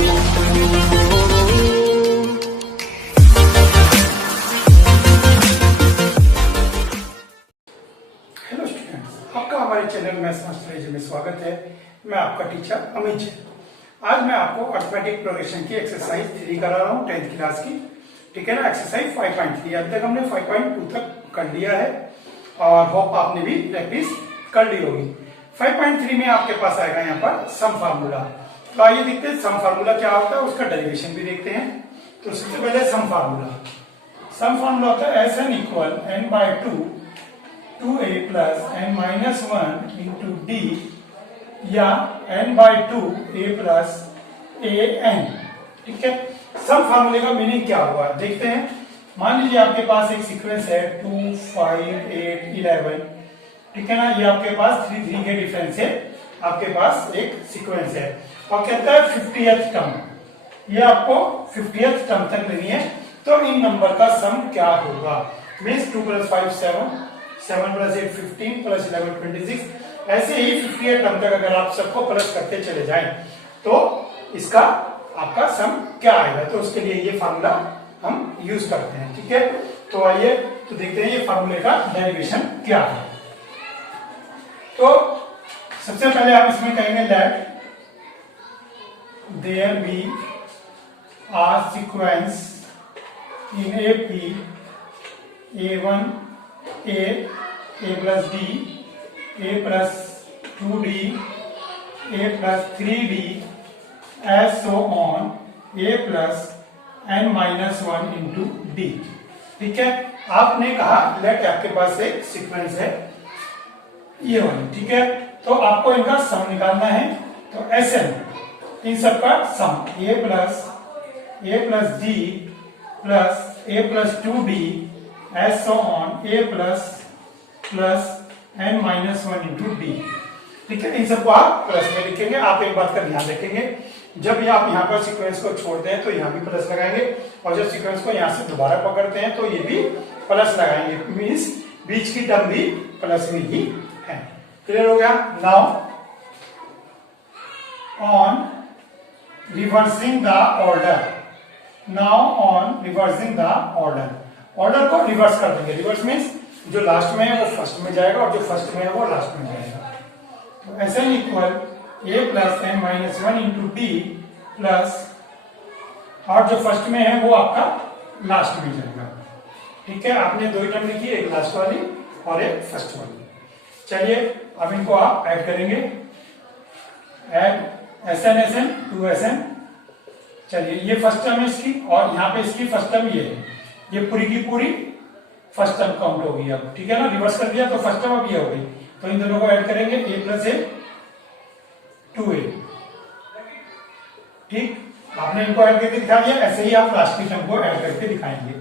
Hello students, आपका हमारे channel maths master में स्वागत है। मैं आपका टीचर अमित जी। आज मैं आपको अर्थमेटिक प्रोग्रेशन की एक्सरसाइज 3 करा रहा हूँ 10th क्लास की। ठीक है ना। एक्सरसाइज 5.3 अभी तक हमने 5.2 तक कर लिया है और होप आपने भी प्रैक्टिस कर ली होगी। 5.3 में आपके पास आएगा यहाँ पर सम फार्मूला। तो आइए देखते हैं सम फार्मूला क्या होता है, उसका डेरिवेशन भी देखते हैं। तो सबसे पहले सम फार्मूला होता है S N equal n/2 2a plus n minus 1 into d या n/2 a plus an। ठीक है। सब फार्मूले का मीनिंग क्या हुआ देखते हैं। मान लीजिए आपके पास एक सीक्वेंस है 2 5 8 11। ठीक है ना। ये आपके पास 3 3 के डिफरेंस से आपके पास एक सीक्वेंस है और कहता है 50th टर्म, ये आपको 50th टर्म तक लेनी है। तो इन नंबर का सम क्या होगा। मीन्स 2 + 5 7 7 + 8 15 + 11 26। ऐसे ही 50th टर्म तक अगर आप सबको प्लस करते चले जाएं तो इसका आपका सम क्या आएगा। तो उसके लिए ये फार्मूला हम यूज करते हैं। ठीक है। तो आइए तो देखते हैं ये फार्मूले का डेरिवेशन क्या है। तो सबसे पहले आप इसमें कहेंगे let there be a sequence in A P a1 a plus d a plus 2d a plus 3d as so on a plus n minus 1 into d। ठीक है। आपने कहा लेट आपके पास एक सीक्वेंस है ये वाली। ठीक है। तो आपको इनका सम निकालना है। तो Sn इन सबका सम a plus d plus a plus 2d as so on a plus n minus 1 into d। ठीक है। इन सबको आप प्लस में लिखेंगे। आप एक बात का ध्यान रखेंगे, जब आप यहाँ पर सीक्वेंस को छोड़ते हैं तो यहाँ भी प्लस लगाएंगे और जब सीक्वेंस को यहाँ से दोबारा पकड़ते हैं तो ये भी प्लस लगाएंगे। मीन्स बीच की टर्म भी प्लस में ही है। क्लियर हो गया। Now on reversing the order, order को रिवर्स कर देंगे। रिवर्स मीन्स जो लास्ट में है वो फर्स्ट में जाएगा और जो फर्स्ट में है वो लास्ट में जाएगा। तो Sn equal a plus n minus 1 into d plus और जो फर्स्ट में है वो आपका लास्ट में जाएगा। ठीक है। आपने दो ही टर्म लिखी, एक लास्ट वाली और एक फर्स्ट वाली। चलिए अब इनको आप ऐड करेंगे। Add Sn 2Sn। चलिए ये फर्स्ट टर्म है इसकी और यहाँ पे इसकी फर्स्ट टर्म ये है। ये पूरी की पूरी फर्स्ट टर्म काउंट होगी अब। ठीक है ना। रिवर्स कर दिया तो फर्स्ट टर्म अब ये हो गई। तो इन दोनों को ऐड करेंगे a plus a 2a। ठीक। आपने इनको ऐड करके दिखा दिया। ऐसे ही आप लास्ट की टर्म को ऐड करके दिखाएंगे।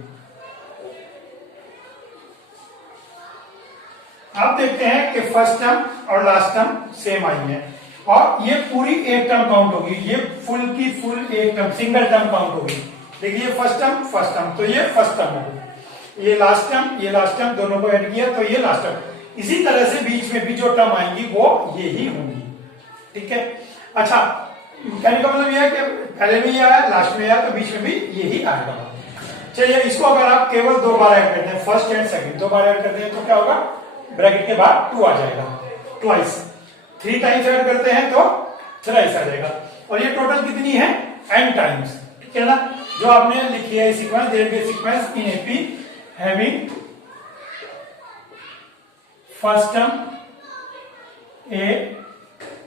आप देखते हैं कि फर्स्ट टर्म और लास्ट टर्म सेम आई है और ये पूरी एक टर्म काउंट होगी। ये फुल की फुल एक टर्म सिंगल टर्म काउंट होगी। देखिए फर्स्ट टर्म तो ये फर्स्ट टर्म होगी, ये लास्ट टर्म दोनों को ऐड किया तो ये लास्ट टर्म। इसी तरह से बीच में भी जो टर्म आएंगी वो ये ही होंगी। ठीक है। अच्छा, कहने का मतलब यह है कि पहले में ये आया, लास्ट में आया, तो बीच में भी यही आएगा। चलिए इसको अगर आप केवल 2 बार ऐड करते हैं, first and second 2 bar add करते हैं तो क्या होगा, ब्रैकेट के बाद 2 आ जाएगा। ट्वाइस 3 टाइम्स ऐड करते हैं तो थ्राइस आ जाएगा। और ये टोटल कितनी है, n टाइम्स। ठीक है ना। जो आपने लिखी है sequence, there be sequence in AP having first term a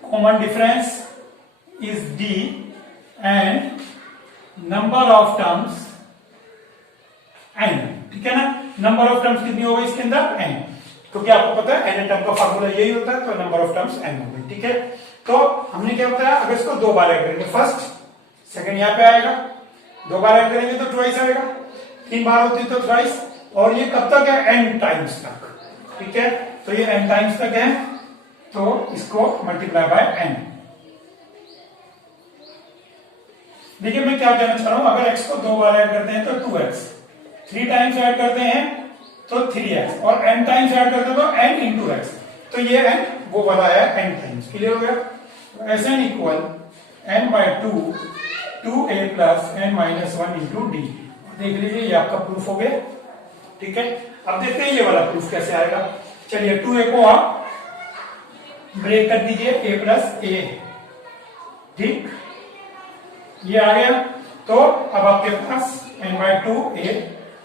common difference is d and number of terms n। ठीक है ना। नंबर ऑफ टर्म्स कितनी हो गई इसके अंदर, n। क्योंकि आपको पता है n टर्म का फार्मूला यही होता है, तो नंबर ऑफ टर्म्स n हो गई। ठीक है। तो हमने क्या बताया, अगर इसको 2 बार ऐड करेंगे, फर्स्ट सेकंड यहाँ पे आएगा, 2 बार ऐड करेंगे तो ट्वाइस आएगा, 3 बार होती तो थ्राइस। और ये कब तक है, n टाइम्स तक। ठीक है। तो ये n टाइम्स तक है तो इसको मल्टीप्लाई बाय n। देखिए मैं क्या कहना चाह रहा हूं, अगर x को 2 बार ऐड करते हैं तो 2x, 3 टाइम्स ऐड करते हैं तो 3x और n टाइम्स ऐड करते हैं तो n इंटू x। तो ये n वो वाला है n टाइम्स। क्लियर हो गया। Sn equal n/2 2a plus n minus 1 into D. देख लीजिए ये आपका प्रूफ हो गया। ठीक है, अब देखते हैं ये वाला प्रूफ कैसे आएगा। चलिए 2a को आप ब्रेक कर दीजिए, a प्लस a, ठीक, ये आ गया। तो अब आपके पास n/2a,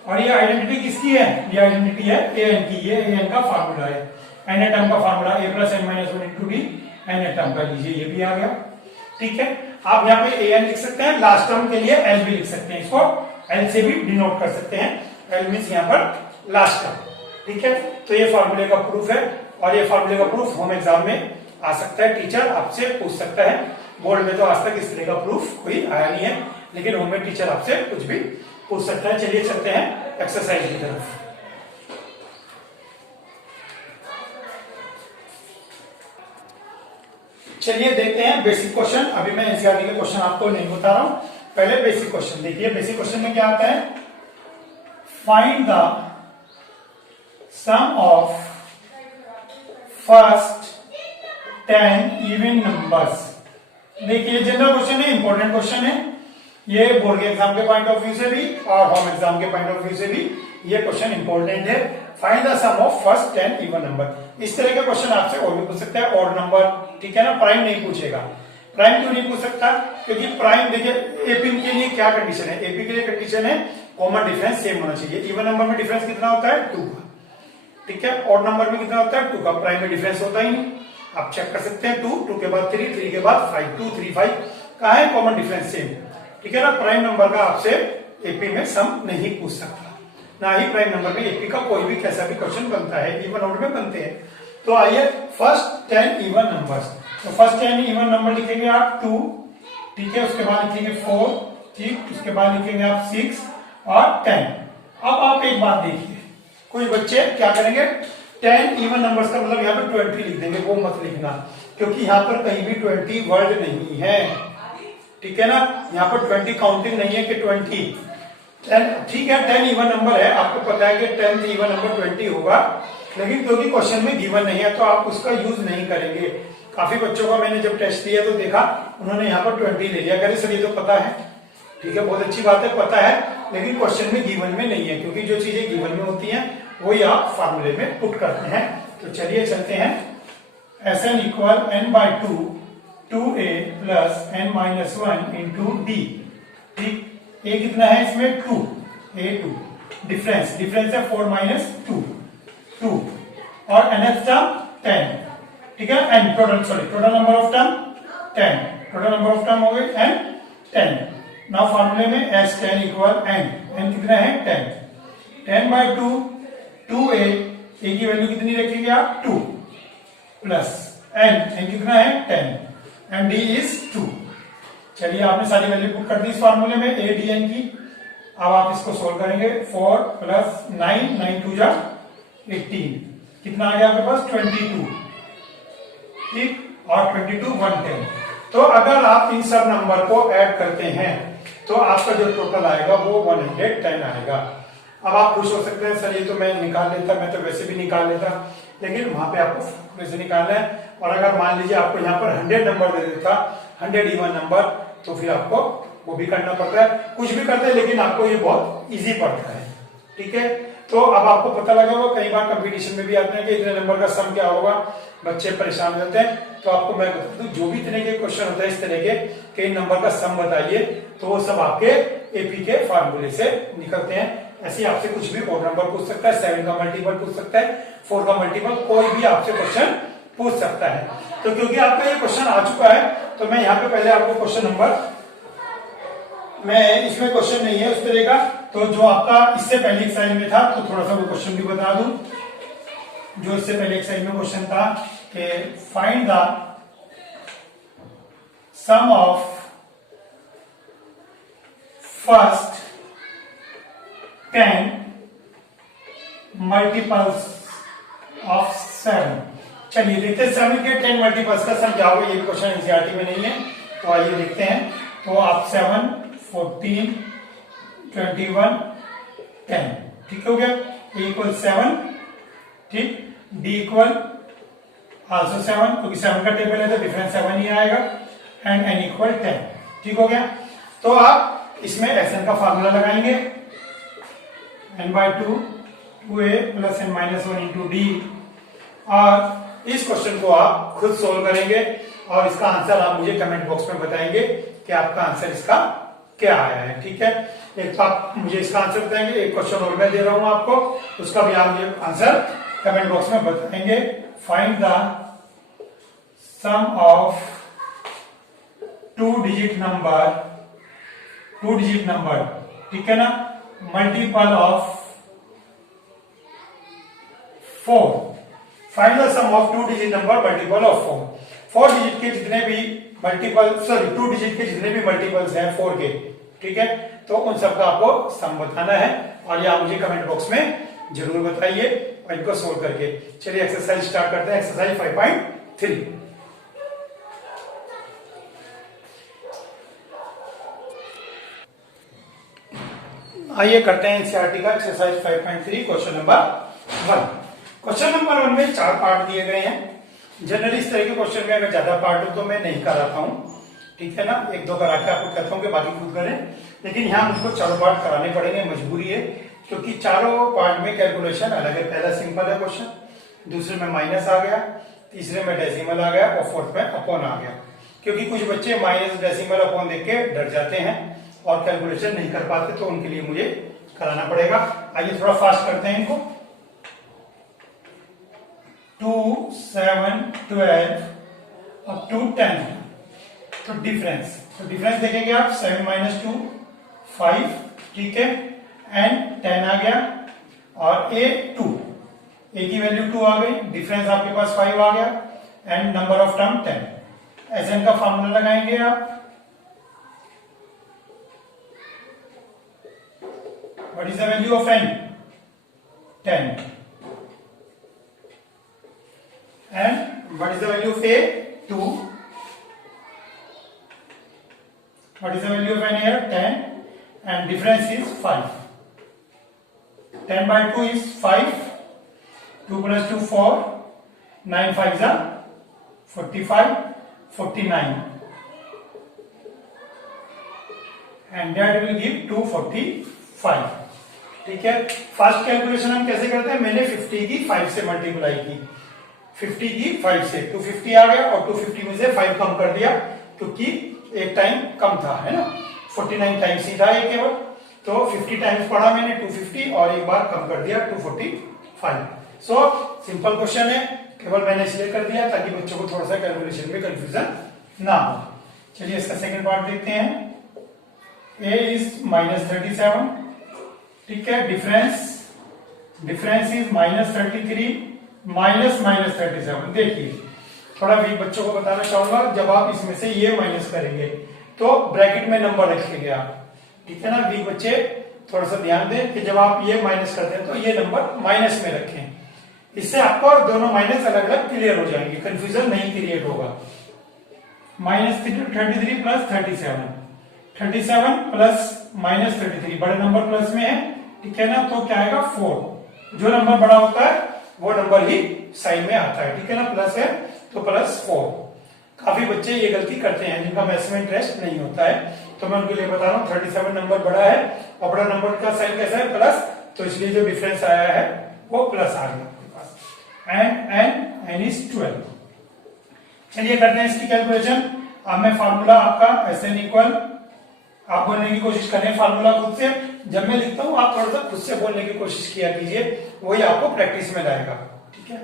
और ये आइडेंटिटी किसकी है? ये आइडेंटिटी है an की। ये an का फार्मूला है, n टर्म का formula a plus n minus 1 into D, n term का लीजिए, ये भी आ गया। ठीक है, आप यहाँ पे an लिख सकते हैं, लास्ट टर्म के लिए l भी लिख सकते हैं, इसको l से भी डिनोट कर सकते हैं। l मीन्स यहाँ पर लास्ट टर्म। ठीक है, तो ये फार्मूले का प्रूफ है, और ये फार्मूले का प्रूफ होम एग्जाम में आ सकता है, टीचर आपसे पूछ सकता है। बोर्ड में तो आज तक इस तरह का प्रूफ कोई आया नहीं है, लेकिन होम में टीचर आपसे कुछ भी पूछ सकता है। चलिए चलते हैं एक्सरसाइज की तरफ। चलिए देखते हैं बेसिक क्वेश्चन। अभी मैं एनसीईआरटी के क्वेश्चन आपको नहीं बता रहा हूं, पहले बेसिक क्वेश्चन देखिए। बेसिक क्वेश्चन में क्या आता है? Find the sum of first 10 even numbers. देखिए जनरल क्वेश्चन है, इंपॉर्टेंट क्वेश्चन है, ये बोर्ड के एग्जाम के पॉइंट ऑफ व्यू से भी और होम एग्जाम के पॉइंट ऑफ व्यू से भी ये क्वेश्चन इंपॉर्टेंट है। Find the sum of first 10 even number. इस तरह का क्वेश्चन आपसे और भी पूछ सकता है, ऑड नंबर, ठीक है ना। प्राइम नहीं पूछेगा। प्राइम क्यों नहीं पूछ सकता? क्योंकि प्राइम देखिए एपी के लिए क्या कंडीशन है? एपी के लिए कंडीशन है कॉमन डिफरेंस सेम होना चाहिए। इवन नंबर में डिफरेंस कितना होता है? 2 का। ठीक है, ऑड नंबर में कितना होता है? 2 का। प्राइम में डिफरेंस होता ही नहीं, आप चेक कर सकते हैं। 2 के बाद 3, 3 के बाद 5, 2, 3, 5 कहा है? Common difference same. ठीक है ना, प्राइम नंबर का आपसे एपी में सम नहीं पूछ सकता, ना ही प्राइम नंबर में एपी का कोई भी कैसा भी क्वेश्चन बनता है, इवन ऑड में बनते हैं। तो आइए फर्स्ट 10 इवन नंबर्स। तो फर्स्ट 10 इवन नंबर लिखेंगे आप 2, ठीक है, उसके बाद लिखेंगे 4, ठीक, उसके बाद लिखेंगे आप 6 और 10। अब आप एक बात देखिए, कुछ बच्चे क्या करेंगे, 10 इवन नंबर्स का मतलब यहाँ पे 20 लिख देंगे, वो मत लिखना, क्योंकि यहाँ पर कहीं भी 20 वर्ड नहीं है। ठीक है ना, यहाँ पर 20 काउंटिंग नहीं है कि 20 ठीक है, 10 इवन नंबर है, आपको पता है कि 10th इवन नंबर 20 होगा, लेकिन क्योंकि क्वेश्चन में गिवन नहीं है तो आप उसका यूज नहीं करेंगे। काफी बच्चों का मैंने जब टेस्ट दिया तो देखा उन्होंने यहाँ पर 20 ले लिया, कह सर ये तो पता है। ठीक है, बहुत अच्छी बात है, पता है, लेकिन क्वेश्चन में गिवन में नहीं है, क्योंकि जो चीजें गिवन में होती हैं वही आप फार्मूले में पुट करते हैं। तो चलिए चलते हैं। Sn equal n/2 2a plus n minus 1 into d. ठीक, a कितना है इसमें? 2, a2, डिफरेंस है 4 माइनस 2 और nth टर्म 10। ठीक है, n total number of term 10, total number of term हो गए n 10। नाउ फार्मूले में S10 इक्वल n कितना है? 10। 10/2 2a, a की वैल्यू कितनी रखेंगे आप? 2 प्लस n कितना है? 10 एंड d इज 2। चलिए आपने सारी वैल्यू पुट कर दी इस फार्मूले में a d n की। अब आप इसको सोल्व करेंगे। 4 प्लस 9, 9 2 जा 18, कितना आ गया आपके पास? 22, ठीक, और 22 110। तो अगर आप इन सब नंबर को ऐड करते हैं तो आपका जो टोटल आएगा वो 110 आएगा। अब आप खुश हो सकते हैं, सर ये तो मैं निकाल लेता, मैं तो वैसे भी निकाल लेता, लेकिन वहां पे आपको वैसे निकालना है। और अगर मान लीजिए आपको यहाँ पर 100 नंबर दे देता, 100 इवन नंबर, तो फिर आपको वो भी करना पड़ता है, कुछ भी करते हैं, लेकिन आपको ये बहुत इजी पड़ता है। ठीक है, तो अब आपको पता लगा होगा, कई बार कंपटीशन में भी आते हैं कि इतने नंबर का सम क्या होगा, बच्चे परेशान हो जाते हैं। तो आपको मैं बता दूं, जो भी तरह के क्वेश्चन होता है इस तरह के इन नंबर का सम बताइए, तो वो सब आपके एपी के फार्मूले से निकलते हैं। ऐसे आपसे कुछ भी और नंबर पूछ सकता है, 7 का मल्टीपल पूछ सकता है, 4 का मल्टीपल, कोई भी आपसे क्वेश्चन पूछ सकता है। तो क्योंकि आपका ये क्वेश्चन आ चुका है, तो मैं यहाँ पे पहले आपको क्वेश्चन नंबर, मैं इसमें क्वेश्चन नहीं है उस तरह का, तो जो आपका इससे पहले एक्सरसाइज में था, तो थोड़ा सा वो क्वेश्चन भी बता दूं। जो इससे पहले एक्सरसाइज में क्वेश्चन था कि find the sum of first 10 multiples of 7। चलिए देखते हैं 7 के 10 मल्टीपल्स का सम क्या होगा। ये क्वेश्चन एनसीईआरटी में नहीं है, तो आइए देखते हैं। तो आप 7 14 21 10, ठीक हो गया। ए इक्वल 7, ठीक, डी इक्वल आल्सो 7, क्योंकि 7 का टेबल है तो डिफरेंस 7 ही आएगा, एंड एन इक्वल 10, ठीक हो गया। तो आप इसमें Sn का फार्मूला लगाएंगे, n/2 2a plus n minus 1 into d, और इस क्वेश्चन को आप खुद सोल्व करेंगे और इसका आंसर आप मुझे कमेंट बॉक्स में बताएंगे कि आपका आंसर इसका क्या आया है। ठीक है, एक तो आप मुझे इसका आंसर बताएंगे, एक क्वेश्चन और मैं दे रहा हूं आपको, उसका भी आप मुझे आंसर कमेंट बॉक्स में बताएंगे। Find the sum of two digit number, ठीक है ना, multiple of 4। Find the sum of two digit number multiple of 4 digit के जितने भी मल्टीपल, सॉरी 2 डिजिट के जितने भी मल्टीपल्स हैं 4 के, ठीक है, तो उन सबका आपको सम बताना है और ये आप मुझे कमेंट बॉक्स में जरूर बताइए और इनको सोल्व करके। चलिए एक्सरसाइज स्टार्ट करते हैं, एक्सरसाइज 5.3। आइए करते हैं एनसीईआरटी का exercise 5.3 question number 1। Question number 1 में 4 पार्ट दिए गए हैं। जनरली इस तरह के क्वेश्चन में अगर ज्यादा पार्ट हो तो मैं नहीं कराता हूं, ठीक है ना, 1-2 करा के आपको कहता हूं कि बाकी खुद करें, लेकिन यहाँ मुझको 4 पार्ट कराने पड़ेंगे, मजबूरी है, क्योंकि चारों पार्ट में कैलकुलेशन अलग है। पहला सिंपल है क्वेश्चन, दूसरे में माइनस आ गया, तीसरे में डेसिमल आ गया और फोर्थ में अपॉन आ गया। क्योंकि कुछ बच्चे माइनस डेसिमल अपॉन देख के डर जाते हैं और कैलकुलेशन नहीं कर पाते, तो उनके लिए मुझे कराना पड़ेगा। आइए थोड़ा फास्ट करते हैं इनको। 2, 7, 12 अप टू 10, तो डिफरेंस देखेंगे आप, 7 माइनस 2 5, ठीक है, एंड 10 आ गया और a 2, a की वैल्यू 2 आ गई, डिफरेंस आपके पास 5 आ गया and number of term 10। Sn का फॉर्मूला लगाएंगे आप, what is the value of n? 10, and what is the value of a? 2. What is the value of n here? 10, and difference is 5. 10 by 2 is 5, 2 plus 2 4, 9 5 is 45, 49, and that will give 245। ठीक है, first calculation हम कैसे करते हैं, मैंने 50 की 5 से multiply की, 50 की 5 से 250 आ गया और 250 में से 5 कम कर दिया क्योंकि एक टाइम कम था, है ना, 49 टाइम्स ही था ये केवल, तो 50 टाइम्स पढ़ा मैंने 250 और एक बार कम कर दिया 245। सो सिंपल क्वेश्चन है, केवल मैंने इसलिए कर दिया ताकि बच्चों को थोड़ा सा कैलकुलेशन में कंफ्यूजन ना हो। चलिए इसका सेकंड पार्ट देखते हैं। a इज -37, ठीक है, डिफरेंस इज -33 -37। देखिए थोड़ा वीक बच्चों को बताना चाहूंगा, जब आप इसमें से ये माइनस करेंगे तो ब्रैकेट में नंबर रखेंगे आप, ठीक है ना। वीक बच्चे थोड़ा सा ध्यान दें कि जब आप ये माइनस करते हैं तो ये नंबर माइनस में रखें, इससे आपको दोनों माइनस अलग अलग क्लियर हो जाएंगे, कंफ्यूजन नहीं क्रिएट होगा। -33 प्लस 37 प्लस -33, बड़े नंबर प्लस में है, ठीक है ना, तो क्या आएगा 4। जो नंबर बड़ा होता है वो नंबर ही साइन में आता है, ठीक है ना, प्लस है तो +4। काफी बच्चे ये गलती करते हैं जिनका मैथ्स में इंटरेस्ट नहीं होता है, तो मैं उनके लिए बता रहा हूँ 37 नंबर बड़ा है और बड़ा नंबर का साइन कैसा है, प्लस, तो इसलिए जो डिफरेंस आया है वो प्लस आ गया आपके पास। And n is 12। चलिए करते हैं इसकी कैलकुलेशन। अब मैं फार्मूला आपका Sn इक्वल, आप बोलने की कोशिश करें फार्मूला खुद से, जब मैं लिखता हूं आप थोड़ा सा खुद से बोलने की कोशिश किया कीजिए, वही आपको प्रैक्टिस में लाएगा, ठीक है।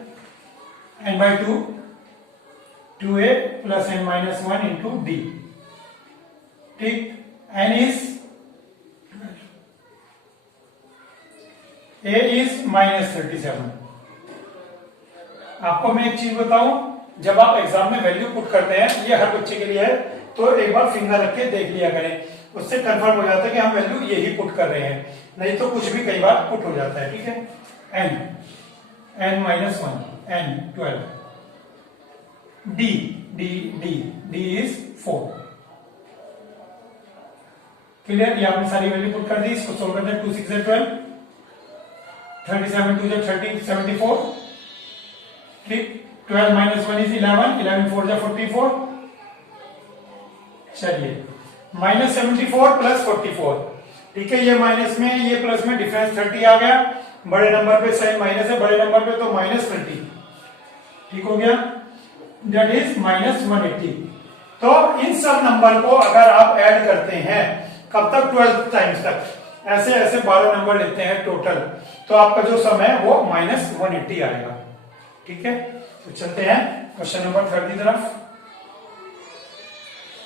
n/2 2a plus n minus 1 into d, ठीक, n इज a इज -37। आपको मैं एक चीज बताऊं, जब आप एग्जाम में वैल्यू पुट करते हैं, ये हर बच्चे के लिए है, तो एक बार फिंगर रख के देख लिया करें, उससे कंफर्म हो जाता है कि हम वैल्यू यही पुट कर रहे हैं, नहीं तो कुछ भी कई बार पुट हो जाता है, ठीक है। n minus 1 n 12, d is 4। Clear, ये आपने सारी वैल्यू पुट कर दी। इसको सोल्व करते हैं, 2 6 12, 37 2 30 74, ठीक, 12 माइनस 1 इज 11, 11 4 44। चलिए -74 प्लस 44, ठीक है, ये माइनस में ये प्लस में डिफरेंस 30 आ गया, बड़े नंबर पे साइन माइनस है, बड़े नंबर पे तो -30, ठीक हो गया, दैट इज -180। तो इन सब नंबर को अगर आप ऐड करते हैं कब तक, 12 टाइम्स तक, ऐसे ऐसे 12 नंबर लेते हैं टोटल, तो आपका जो सम है वो -180 आएगा, ठीक है। तो चलते हैं क्वेश्चन नंबर 3 की तरफ।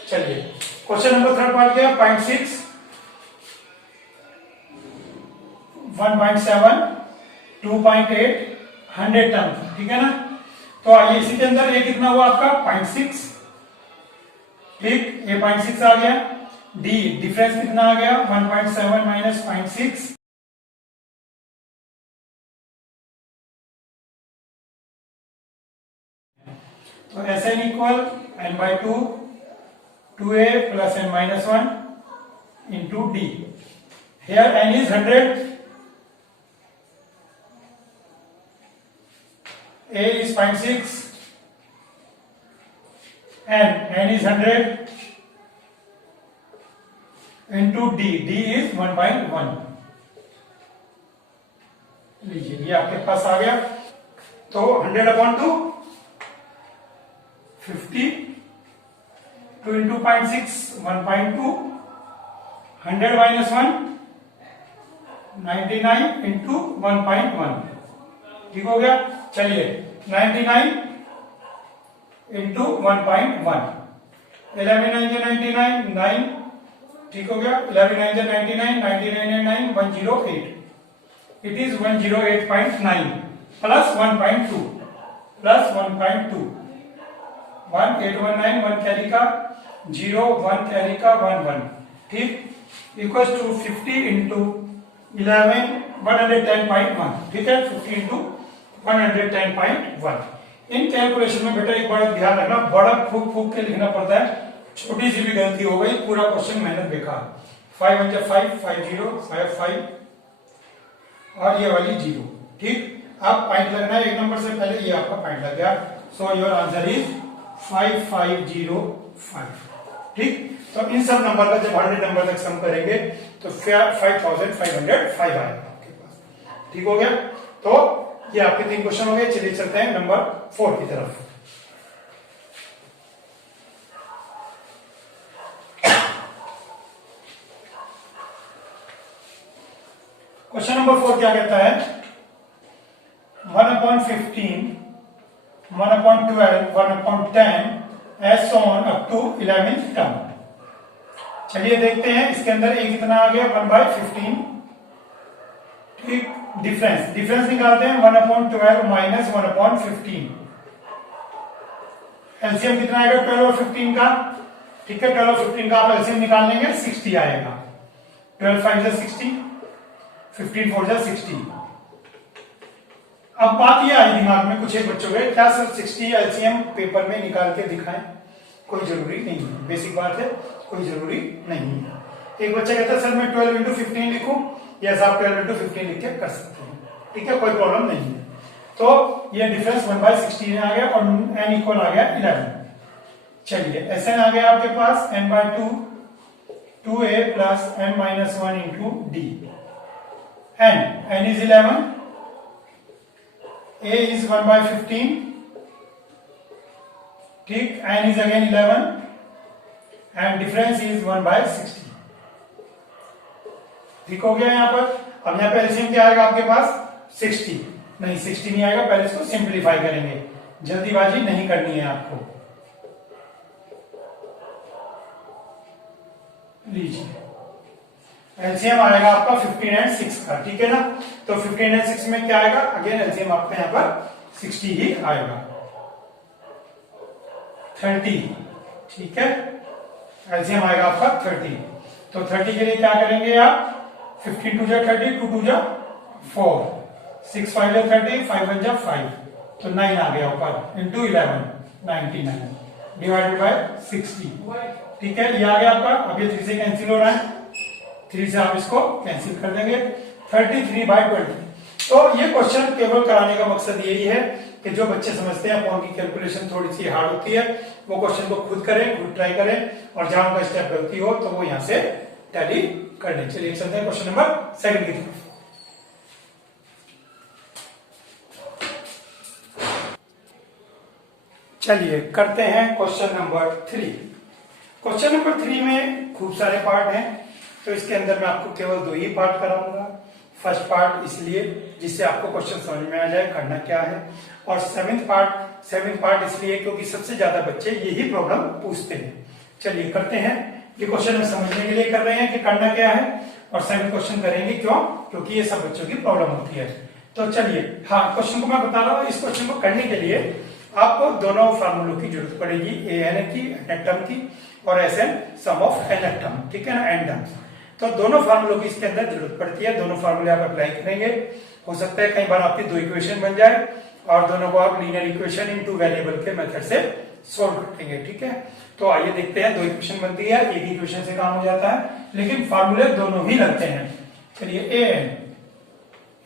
चलिए क्वेश्चन नंबर 3 पार्ट क्या, 0.6, 1.7, 2.8, 100 टर्म, ठीक है ना। तो आइए इसी के अंदर ये कितना हुआ आपका 0.6, ठीक, ये 0.6 आ गया, डी डिफरेंस कितना आ गया 1.7 माइनस 0.6, तो Sn equal n/2 2a plus n-1 into d. Here n is 100, a is 0.6, n is 100 into d is 1/1। लीजिए ये आपके पास आ गया, तो 100/2 50, 2 into 0.6 1.2, 100 minus 1 99 into 1.1, ठीक हो गया। चलिए 99 into 1.1, 11 9 99 9, ठीक हो गया, 11 9 99, 99 and 9 108, it is 108.9 plus 1.2 plus 1.2, 1 819, 1 carry का 0, 1 कैरी का 1 1, ठीक, इक्वल्स टू 50 इंटू 11 110.1, ठीक है, 50 इंटू 110.1। इन कैलकुलेशन में बेटा एक बार ध्यान रखना, बड़ा फूक फूक के लिखना पड़ता है, छोटी सी भी गलती हो गई पूरा क्वेश्चन मेहनत बेकार। 5 1 5 5 0 5 5 और ये वाली 0, ठीक। अब पॉइंट लगना है एक नंबर से पहले, ये आपका पॉइंट लग गया, सो योर आंसर इज 5505, ठीक। तो इन सब नंबर का जब 100 नंबर तक सम करेंगे तो 5505 आएगा आपके पास, ठीक हो गया। तो ये आपके 3 क्वेश्चन हो गए। चलिए चलते हैं नंबर 4 की तरफ। क्वेश्चन नंबर 4 क्या कहता है, 1/15, 1/12, 1/10 as on up to 11th term. चलिए देखते हैं इसके अंदर ये कितना आ गया 1/15, ठीक, डिफरेंस निकालते हैं 1/12 माइनस 1/15, एलसीएम कितना आएगा 12 और 15 का, ठीक है, 12 और 15 का आप एलसीएम निकाल लेंगे 60 आएगा, 12 5 जा 60, 15 4 जा 60। अब बात ये आई दिमाग में कुछ एक बच्चों के, क्या सर 60 एलसीएम पेपर में निकाल के दिखाएं? कोई जरूरी नहीं है, बेसिक बात है, कोई जरूरी नहीं है। एक बच्चा कहता है सर मैं 12 into 15 लिखूं, यस आप 12 into 15 लिख के कर सकते हैं, ठीक है, कोई प्रॉब्लम नहीं है। तो ये डिफरेंस 1/16 आ गया और n इक्वल आ गया 11। चलिए Sn आ गया आपके पास n/2 2a plus n-1 into d, n is 11, a is 1/15, ठीक, n is again 11 and difference is 1/60, ठीक हो गया यहाँ पर। अब यहाँ पे एलसीएम क्या आएगा आपके पास 60, नहीं 60 नहीं आएगा, पहले इसको सिंप्लीफाई करेंगे, जल्दीबाजी नहीं करनी है आपको। लीजिए एलसीएम आएगा आपका 15 and 6 का, ठीक है ना। तो 15 and 6 में क्या आएगा, अगेन एलसीएम आपका यहाँ पर 60 ही आएगा, 30, ठीक है, एलसीएम आएगा आपका 30। तो 30 के लिए क्या करेंगे आप, 15 2 जा 30, 2 2 जा 4, 6 5 जा 30, 5 1 जा 5, तो 9 आ गया ऊपर, इंटू 11 99 डिवाइडेड बाय 60, ठीक है, ये आ गया आपका। अब ये 3 से कैंसिल हो रहा है, 3 से आप इसको कैंसिल कर देंगे, 33/20। तो ये क्वेश्चन केवल कराने का मकसद यही है कि जो बच्चे समझते हैं अपॉन की कैलकुलेशन थोड़ी सी हार्ड होती है, वो क्वेश्चन को खुद करें, खुद ट्राई करें, और जहां उनका स्टेप गलती हो तो वो यहाँ से टैली कर लें। चलिए चलते हैं क्वेश्चन नंबर 2 की तरफ। चलिए करते हैं क्वेश्चन नंबर 3। क्वेश्चन नंबर 3 में खूब सारे पार्ट हैं, तो इसके अंदर मैं आपको केवल 2 ही पार्ट कराऊंगा। फर्स्ट पार्ट इसलिए जिससे आपको क्वेश्चन समझ में आ जाए करना क्या है, और सेवेंथ पार्ट इसलिए क्योंकि सबसे ज्यादा बच्चे यही प्रॉब्लम पूछते हैं। चलिए करते हैं। ये क्वेश्चन हम समझने के लिए कर रहे हैं कि करना क्या है, और सेवेंथ क्वेश्चन करेंगे क्यों, क्योंकि ये सब बच्चों की प्रॉब्लम होती है। तो चलिए, हाँ क्वेश्चन को मैं बता रहा हूँ। इस क्वेश्चन को करने के लिए आपको दोनों फार्मूलों की जरूरत पड़ेगी, एन की एन टर्म की और S N sum of N term, ठीक है ना, एन टर्म्स। तो दोनों फार्मूलों की इसके अंदर जरूरत पड़ती है। दोनों फार्मूले आप अप्लाई करेंगे। हो सकता है कई बार आपकी 2 इक्वेशन बन जाए और दोनों को आप लीनियर इक्वेशन इनटू वेरिएबल के मेथड से सोल्व करेंगे, ठीक है। तो आइए देखते हैं। 2 इक्वेशन बनती है, एक इक्वेशन से काम हो जाता है, लेकिन फार्मूले दोनों ही लगते हैं। चलिए ए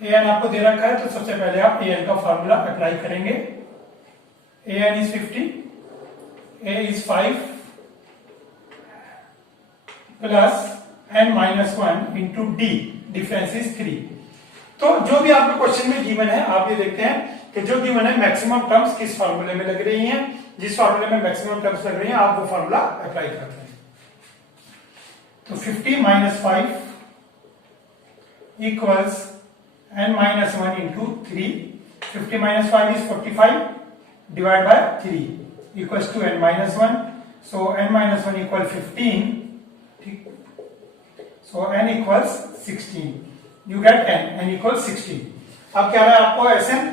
एन आपको दे रखा है, तो सबसे पहले आप ए एन का फार्मूला अप्लाई करेंगे। A n is 50, a is 5 plus n minus 1 into d, difference is 3। तो जो भी आपके क्वेश्चन में गिवन है, आप ये देखते हैं कि जो गिवन है मैक्सिमम टर्म्स किस फार्मूले में लग रही हैं। जिस फार्मूले में मैक्सिमम टर्म्स लग रही हैं आप वो फार्मूला अप्लाई करते हैं। तो 50 minus 5 equals n minus 1 into 3। 50 minus 5 is 45 divide by 3 equals to n minus 1। So n minus 1 equal 15, ठीक। So n equals 16. You get n equals 16. अब क्या है आपको Sn,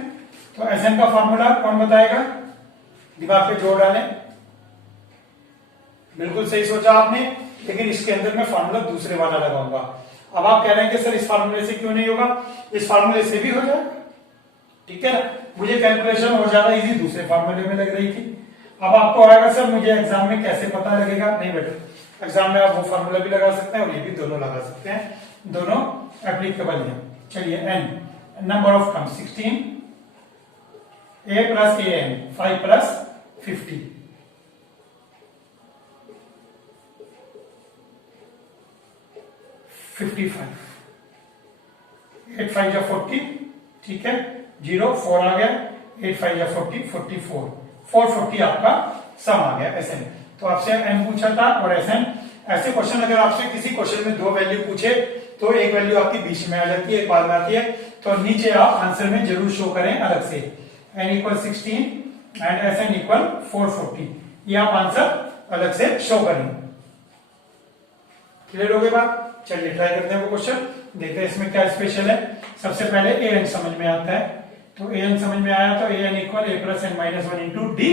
तो Sn का फॉर्मूला कौन बताएगा, दिमाग पे जोर डालें। बिल्कुल सही सोचा आपने, लेकिन इसके अंदर मैं फॉर्मूला दूसरे वाला लगाऊंगा। अब आप कह रहे हैं कि सर इस फार्मूले से क्यों नहीं होगा, इस फार्मूले से भी हो जाएगा, ठीक है ना। मुझे कैलकुलेशन हो ज्यादा इजी दूसरे फार्मूले में लग रही थी। अब आपको आएगा सर मुझे एग्जाम में कैसे पता लगेगा, नहीं बेटा, एग्जाम में आप वो फार्मूला भी लगा सकते हैं और ये भी दोनों लगा सकते हैं, दोनों एप्लीकेबल है। चलिए n, number of terms 16, a plus A N 5 plus 50, at 5 या 40, ठीक है, 0 4 आ गया, 8 5 या 40 44, 440 आपका सम आ गया Sn। तो आपसे n पूछा था और Sn। ऐसे क्वेश्चन अगर आपसे किसी क्वेश्चन में 2 वैल्यू पूछे तो एक वैल्यू आपकी बीच में आ जाती है, एक बाद में आती है, तो नीचे आप आंसर में जरूर शो करें अलग से n equal 16 and Sn equal 440, ये आप आंसर अलग से शो करें। क्लियर हो गई बात। चलिए ट्राई करते हैं वो क्वेश्चन, देखते हैं इसमें क्या स्पेशल है। सबसे पहले an समझ में आता है, तो an समझ में आया तो an equal a plus n minus 1 into D.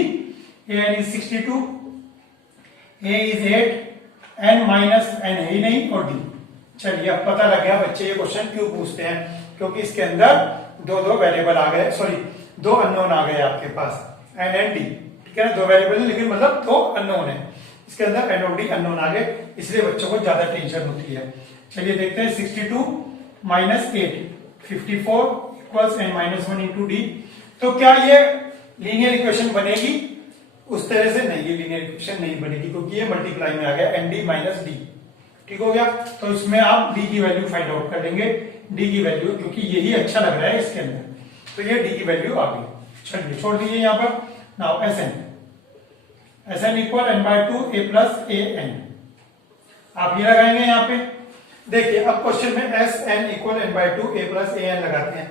an is 62, a is 8, n minus n है ही नहीं और d। चलिए अब पता लग गया बच्चे ये क्वेश्चन क्यों पूछते हैं, क्योंकि इसके अंदर दो वेरिएबल आ गए, सॉरी 2 अननोन आ गए आपके पास, n एंड d, ठीक है ना। 2 वेरिएबल है लेकिन मतलब 2 अननोन है, इसके अंदर n और d अननोन आ गए, इसलिए बच्चों को ज्यादा टेंशन होती है। चलिए देखते हैं 62 minus 8 54 equals n minus 1 into D. तो क्या ये लीनियर इक्वेशन बनेगी, उस तरह से नहीं, ये लीनियर इक्वेशन नहीं बनेगी क्योंकि ये मल्टीप्लाई में आ गया एन डी माइनस डी, ठीक हो गया। तो इसमें आप d की वैल्यू फाइंड आउट कर लेंगे, d की वैल्यू, क्योंकि यही अच्छा लग रहा है इसके अंदर, तो ये d की वैल्यू आ गई। चलिए छोड़ दीजिए यहाँ पर। Now Sn equal n by 2 a plus A N, आप ये लगाएंगे यहाँ पे। देखिए अब क्वेश्चन में Sn equal n by 2 a plus A N लगाते हैं।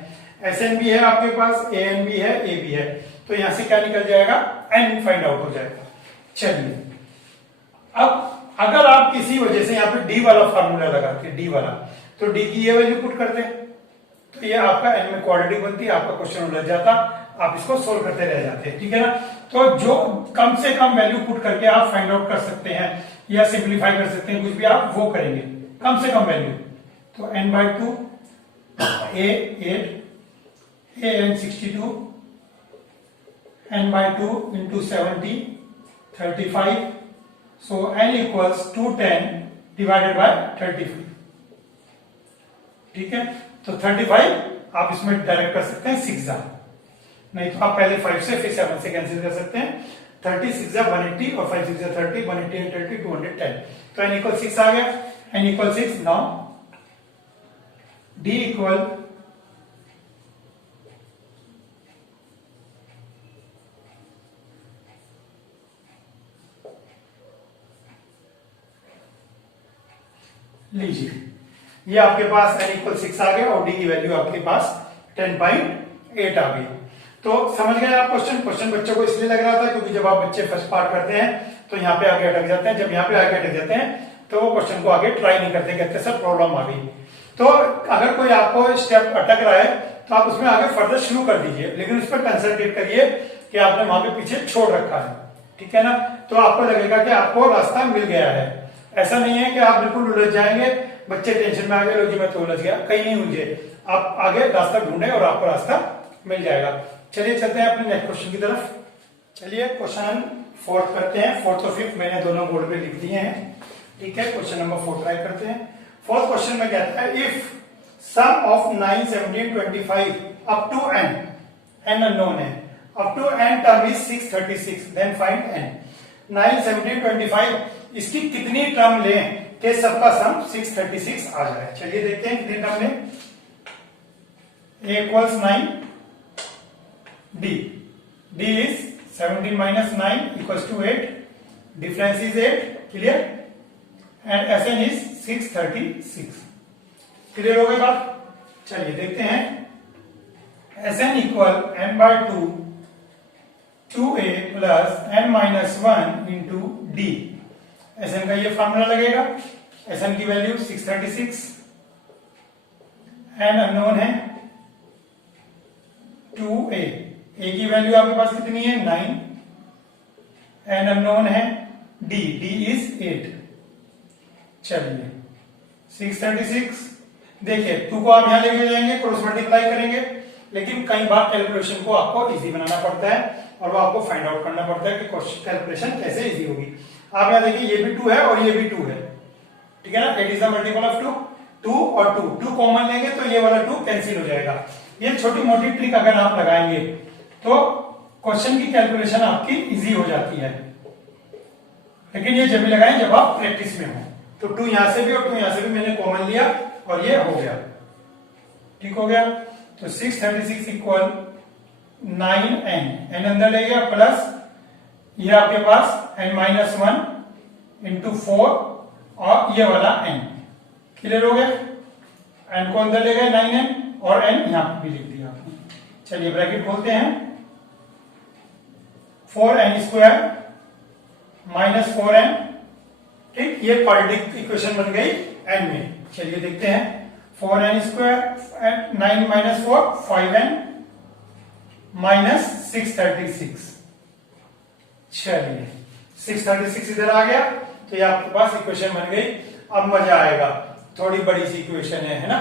Sn भी है आपके पास, an भी है, a भी है, तो यहां से क्या निकल जाएगा, n फाइंड आउट हो जाएगा। चलिए अब अगर आप किसी वजह से यहाँ पे d वाला फार्मूला लगाते हैं, d वाला, तो d की ये वैल्यू पुट करते हैं, तो ये आपका n में क्वाड्रेटिक बनती है, आपका क्वेश्चन उलझ जाता, आप इसको सोल्व करते रह जाते हैं, ठीक है ना। तो जो कम से कम वैल्यू पुट करके आप फाइंड आउट कर सकते हैं या सिंप्लीफाई कर सकते हैं, कुछ भी आप वो करेंगे, कम से कम वैल्यू। तो n by 2 a 8 a n 62 n by 2 into 70 35, so n equals 210 divided by 35, ठीक है। तो 35 आप इसमें डायरेक्ट कर सकते हैं 6 जा, नहीं तो आप पहले 5 से फिर 7 से कैंसिल कर सकते हैं। 36 है 180 और 5 6 30, 180 and 30 210। तो n इक्वल 6 आ गया, n equal 6। Now d equal लीजिए, ये आपके पास n इक्वल 6 आ गया और d की वैल्यू आपके पास 10.8 आ गई। तो समझ गए आप क्वेश्चन बच्चों को इसलिए लग रहा था क्योंकि जब आप बच्चे फर्स्ट पार्ट करते हैं तो यहाँ पे आगे अटक जाते हैं, जब यहाँ पे आगे अटक जाते हैं तो वो क्वेश्चन को आगे ट्राई नहीं करते, कहते सर प्रॉब्लम आ गई। तो अगर कोई आपको स्टेप अटक रहा है तो आप उसमें आगे फर्दर शुरू कर दीजिए, लेकिन उस पर कंसंट्रेट करिए कि आपने वहां पे पीछे छोड़ रखा है, ठीक है ना। तो आपको लगेगा कि आपको रास्ता मिल गया है। ऐसा नहीं है कि आप बिल्कुल उलझ जाएंगे, बच्चे टेंशन में आ गए, जी मैं तो उलझ गया, कहीं नहीं उलझे, आप आगे रास्ता ढूंढे और आपको रास्ता मिल जाएगा। चलिए चलते हैं अपने नेक्स्ट क्वेश्चन की तरफ। चलिए क्वेश्चन 4 करते हैं। 4th और 5th मैंने दोनों बोर्ड पे लिख दिए हैं, ठीक है। क्वेश्चन नंबर 4 ट्राई करते हैं। 4th क्वेश्चन में कहता है if sum of 9, 17, 25 up to n, n unknown है, up to n term is 636, then find n। 9, 17, 25 इसकी कितनी टर्म लें कि सबका सम 636 आ जाए। चलिए देखते हैं कितनी टर्म लें। a equals 9, d is 17 minus 9 equals to 8, difference is 8, clear, and Sn is 636। Clear हो गई बात। चलिए देखते हैं। Sn equal n by 2 2a plus n minus 1 into d। Sn का ये फॉर्मूला लगेगा। Sn की वैल्यू 636, n अननोन है 2a, a की वैल्यू आपके पास कितनी है 9, n अननोन है d इज 8। चलिए 636, देखिए 2 को आप यहां लेके जाएंगे, क्रॉस मल्टीप्लाई करेंगे, लेकिन कई बार कैलकुलेशन को आपको इजी बनाना पड़ता है और वो आपको फाइंड आउट करना पड़ता है कि कैलकुलेशन कैसे इजी होगी। आप यहां देखिए ये भी 2 है और ये भी 2 है, ठीक है ना। 8 इज द मल्टीपल ऑफ 2 और 2 कॉमन लेंगे तो ये वाला 2 कैंसिल हो जाएगा। ये छोटी मोटी ट्रिक अगर आप लगाएंगे तो क्वेश्चन की कैलकुलेशन आपकी इजी हो जाती है, लेकिन ये जब भी लगाएं जब आप प्रैक्टिस में हो। तो 2 यहां से भी और 2 यहां से भी मैंने कॉमन लिया और ये हो गया, ठीक हो गया। तो 636 इक्वल 9n, n अंदर ले गया, प्लस ये आपके पास n माइनस 1 इंटू 4 और ये वाला n। क्लियर हो गया। n को अंदर ले गए 9n और n यहां पर भी लिख दिया आपने। चलिए ब्रैकेट खोलते हैं। 4n स्क्वायर माइनस 4n, ठीक, ये क्वाड्रेटिक इक्वेशन बन गई n में। चलिए देखते हैं। 4n square 9 minus 4 5n minus 636। चलिए 636 इधर आ गया तो ये आपके पास इक्वेशन बन गई। अब मजा आएगा, थोड़ी बड़ी सी इक्वेशन है ना,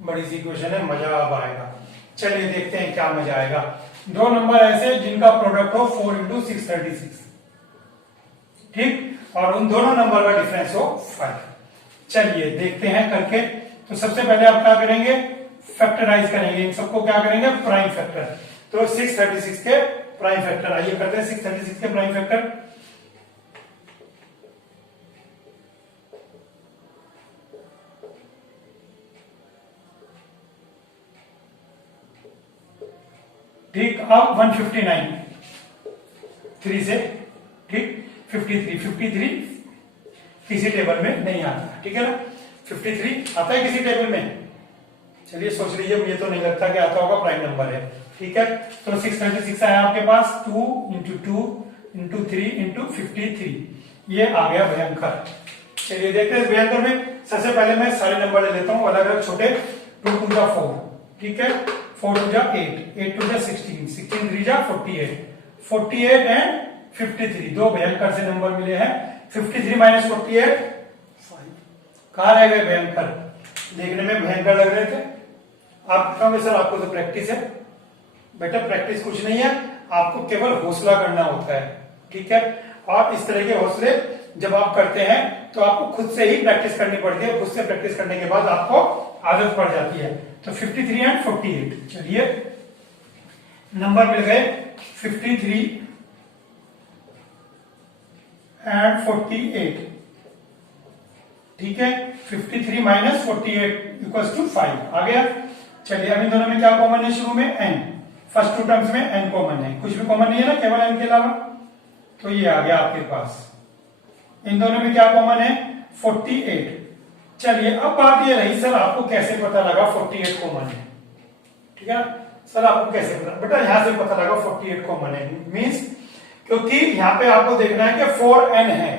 बड़ी सी इक्वेशन है, मजा अब आएगा। चलिए देखते हैं क्या मजा आएगा। दो नंबर ऐसे जिनका प्रोडक्ट हो 4 इंटू 636, ठीक, और उन दोनों नंबर का डिफरेंस हो 5। चलिए देखते हैं करके। तो सबसे पहले आप क्या करेंगे, फैक्टराइज करेंगे इन सबको, क्या करेंगे प्राइम फैक्टर। तो 636 के प्राइम फैक्टर, आइए करते हैं 636 के प्राइम फैक्टर। ठीक, अब 159 3 से, ठीक, 53 किसी टेबल में नहीं आता, ठीक है ना। 53 आता है किसी टेबल में, चलिए सोच लीजिए, मुझे तो नहीं लगता कि आता होगा, प्राइम नंबर है, ठीक है। तो 636 आया आपके पास 2 इंटू 2 इंटू 3 इंटू 53, ये आ गया भयंकर। चलिए देखते हैं भयंकर में। सबसे पहले मैं सारे नंबर ले लेता हूं अलग अलग छोटे। 2 टू जा 4, ठीक है, 4 टू जा 8, 8 टू जा 16, 16 3 जा 48, 48 एंड 53, दो भयंकर से नंबर मिले हैं। 53 माइनस 48 5। कहां रह गए भयंकर, देखने में भयंकर लग रहे थे। आप कहोगे सर आपको तो प्रैक्टिस है। बेटा प्रैक्टिस कुछ नहीं है, आपको केवल हौसला करना होता है, ठीक है। और इस तरह के हौसले जब आप करते हैं तो आपको खुद से ही प्रैक्टिस करनी पड़ती है। खुद से प्रैक्टिस करने के बाद आपको आदत पड़ जाती है। तो 53 एंड 48, चलिए नंबर मिल गए 53 एंड 48। ठीक है, 53 माइनस 48 इक्वल्स टू 5 आ गया। चलिए अब इन दोनों में क्या कॉमन है, शुरू में n, फर्स्ट टू टर्म्स में n कॉमन है, कुछ भी कॉमन नहीं है ना केवल n के अलावा, तो ये आ गया आपके पास। इन दोनों में क्या कॉमन है, 48। चलिए अब बात ये रही सर आपको कैसे पता लगा 48 कॉमन है। ठीक है सर, आपको कैसे पता, बेटा यहां से पता लगा 48 कॉमन है, मींस क्योंकि यहां पे आपको देखना है कि 4n है,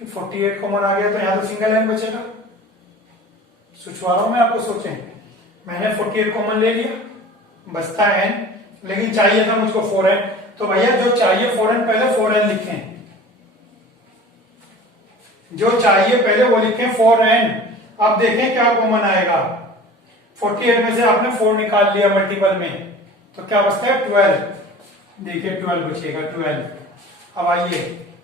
48 कॉमन आ गया तो यहां तो सिंगल n बचेगा। सोचवा रहा हूं मैं आपको, सोचें, मैंने 48 कॉमन ले लिया, बचता है n, लेकिन चाहिए था मुझको 4n, तो भैया जो चाहिए 4n पहले 4n लिखें, जो चाहिए पहले वो लिखें 4n। अब देखें क्या कॉमन आएगा, 48 में से आपने 4 निकाल लिया मल्टीपल में, तो क्या बचता है 12, देखिए 12 बचेगा 12। अब आइए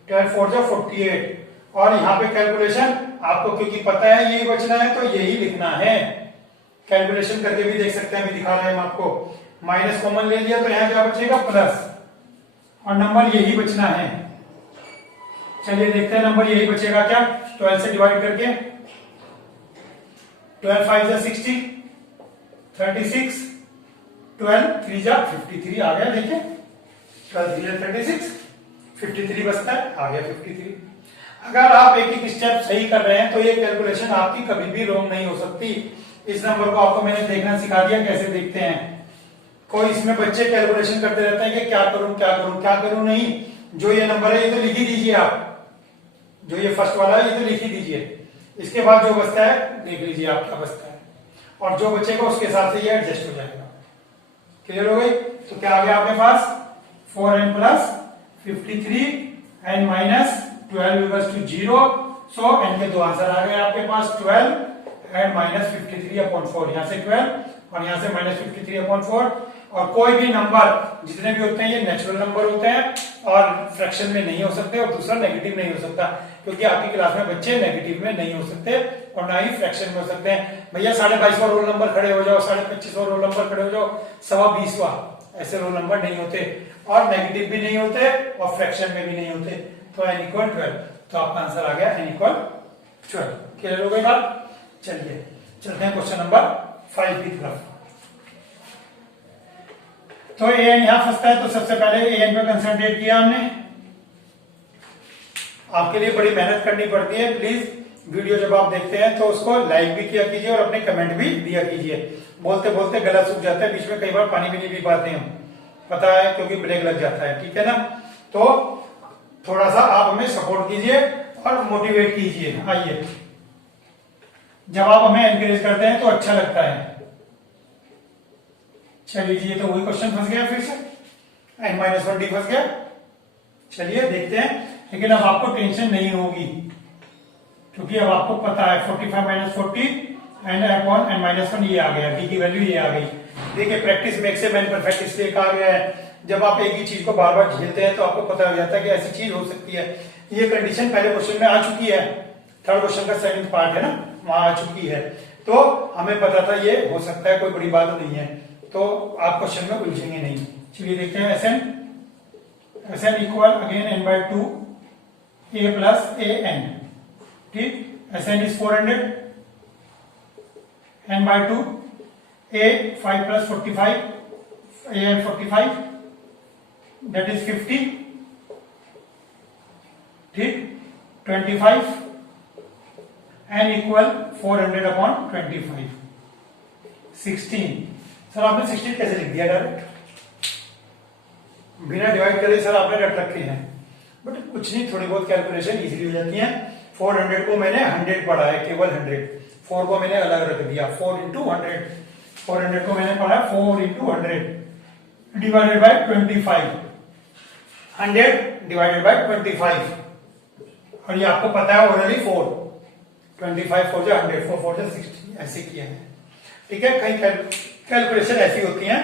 12 4 जा 48, और यहाँ पे कैलकुलेशन आपको क्योंकि पता है यही बचना है तो यही लिखना है, कैलकुलेशन करके भी देख सकते हैं, अभी दिखा रहे हैं हम आपको। माइनस कॉमन ले लिया तो यहाँ क्या बचेगा प्लस, और नंबर यही बचना है। चलिए देखते हैं नंबर यही बचेगा क्या, 12 से डिवाइड करके, 12 5 जा 60, 36, 12 3 जा 53 आ गया, देखिए 12 3 जा 36, 53 बचता है, आ गया 53। अगर आप एक एक स्टेप सही कर रहे हैं तो ये कैलकुलेशन आपकी कभी भी रॉन्ग नहीं हो सकती। इस नंबर को आपको मैंने देखना सिखा दिया कैसे देखते हैं। कोई इसमें बच्चे कैलकुलेशन करते रहते हैं कि क्या करूं क्या करूं क्या करूं, नहीं, जो ये नंबर है ये तो लिख ही दीजिए आप, जो ये फर्स्ट वाला है ये तो लिख ही दीजिए, इसके बाद जो बचता है देख लीजिए आप क्या बचता है, और जो बचेगा उसके हिसाब से ये एडजस्ट हो जाएगा। क्लियर हो गई, तो क्या आ गया आपके पास 4n plus 53 and minus 12 equals to 0। So n के दो आंसर आ गए आपके पास, 12 एंड माइनस 53/4, यहां से 12 और यहां से माइनस 53/4। और कोई भी नंबर जितने भी होते हैं ये नेचुरल नंबर होते हैं और फ्रैक्शन में नहीं हो सकते, और दूसरा नेगेटिव नहीं हो सकता, क्योंकि आपकी क्लास में बच्चे नेगेटिव में नहीं हो सकते और ना ही फ्रैक्शन में हो सकते हैं। भैया 22.5 रोल नंबर खड़े हो जाओ, 25.5 रोल नंबर खड़े हो जाओ, 20.25 ऐसे रोल नंबर नहीं होते, और नेगेटिव भी नहीं होते और फ्रैक्शन में भी नहीं होते। तो n इक्वल 12, तो आपका आंसर आ गया n इक्वल 12। क्लियर हो गई बात। चलिए चलते हैं क्वेश्चन नंबर 5 की तरफ। तो an यहां फंसता है, तो सबसे पहले an पे कंसंट्रेट किया हमने। आपके लिए बड़ी मेहनत करनी पड़ती है, प्लीज वीडियो जब आप देखते हैं तो उसको लाइक भी किया कीजिए और अपने कमेंट भी दिया कीजिए। बोलते बोलते गला सूख जाता है, बीच में कई बार पानी भी नहीं पी पाते हम, पता है, क्योंकि ब्रेक लग जाता है, ठीक है ना। तो थोड़ा सा आप हमें सपोर्ट कीजिए और मोटिवेट कीजिए। आइए, जब आप हमें एनकरेज करते हैं तो अच्छा लगता है। चलिए जी, तो वही क्वेश्चन फंस गया फिर से, n-1d फंस गया। चलिए देखते हैं, लेकिन अब आपको टेंशन नहीं होगी, क्योंकि अब आपको पता है 45 - 40 एंड अपॉन n-1 ये आ गया, d की वैल्यू ये आ गई। देखिए practice makes a man perfect इसलिए कहा गया है, जब आप एक ही चीज को बार बार झेलते हैं तो आपको पता हो जाता है कि ऐसी चीज हो सकती है। ये कंडीशन पहले क्वेश्चन में आ चुकी है, थर्ड क्वेश्चन का सेकंड पार्ट है ना, वहां आ चुकी है, तो हमें पता था ये हो सकता है, कोई बड़ी बात नहीं है, तो आप क्वेश्चन में उलझेंगे नहीं। चलिए देखते हैं Sn equal again n/2 a plus an, ठीक। Sn is 400, n/2 a 5 plus 45, an 45 that is 50, ठीक। 25 n इक्वल 400/25, 16। सर आपने 16 कैसे लिख दिया डायरेक्ट, बिना डिवाइड करे सर आपने रट रखे हैं, बट कुछ नहीं, थोड़ी बहुत कैलकुलेशन इजीली हो जाती है। 400 को मैंने 100 पढ़ा है, केवल 100, 4 को मैंने अलग रख दिया, 4 × 100, 400 को मैंने पढ़ा 4 × 100 डिवाइडेड बाय 25, 100 डिवाइडेड बाय 25, और ये आपको पता है ऑलरेडी 4, 25 4 जा 100, 4 4 जा 60, ऐसे किया है, ठीक है। कई कैलकुलेशन ऐसी होती हैं